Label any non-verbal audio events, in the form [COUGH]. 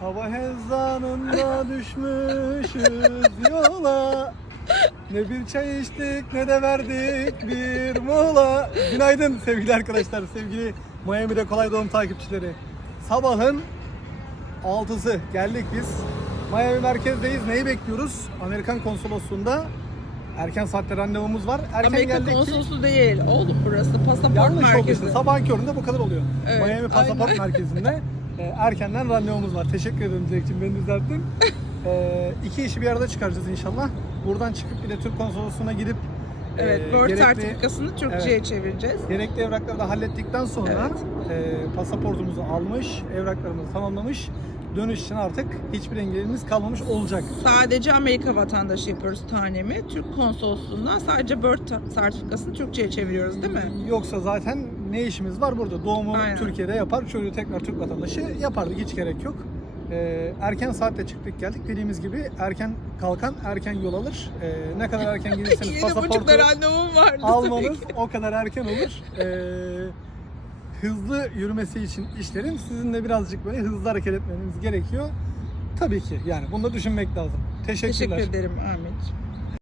Sabah ezanında [LAUGHS] düşmüşüz yola Ne bir çay içtik ne de verdik bir mola Günaydın sevgili arkadaşlar, sevgili Miami'de Kolay Doğum takipçileri Sabahın 6'sı geldik biz Miami merkezdeyiz. Neyi bekliyoruz? Amerikan konsolosluğunda erken saatte randevumuz var. Erken Amerika geldik ki- değil oğlum burası pasaport Yanlış oldu merkezi. işte. Sabahın köründe bu kadar oluyor. Evet, Miami Pasaport aynen. Merkezi'nde [LAUGHS] e, erkenden randevumuz var. Teşekkür ederim Dilekçim beni düzelttin. [LAUGHS] E, iki işi bir arada çıkaracağız inşallah. Buradan çıkıp bir de Türk konsolosluğuna gidip Evet, e, Word gerekli, sertifikasını Türkçe'ye çevireceğiz. gerekli evrakları da hallettikten sonra e, pasaportumuzu almış, evraklarımızı tamamlamış. Dönüş için artık hiçbir engelimiz kalmamış olacak. Sadece Amerika vatandaşı yapıyoruz tanemi. Türk konsolosluğundan sadece ta- sertifikasını Türkçe'ye çeviriyoruz değil mi? Yoksa zaten ne işimiz var burada? Doğumu Aynen. Türkiye'de yapar, çocuğu tekrar Türk vatandaşı yapardık. Hiç gerek yok. Ee, erken saatte çıktık geldik. Dediğimiz gibi erken kalkan erken yol alır. Ee, ne kadar erken gelirseniz [LAUGHS] pasaportu randevum vardı. almanız o kadar erken olur. Ee, hızlı yürümesi için işlerin sizin de birazcık böyle hızlı hareket etmeniz gerekiyor. Tabii ki yani bunu da düşünmek lazım. Teşekkürler. Teşekkür ederim Ahmet.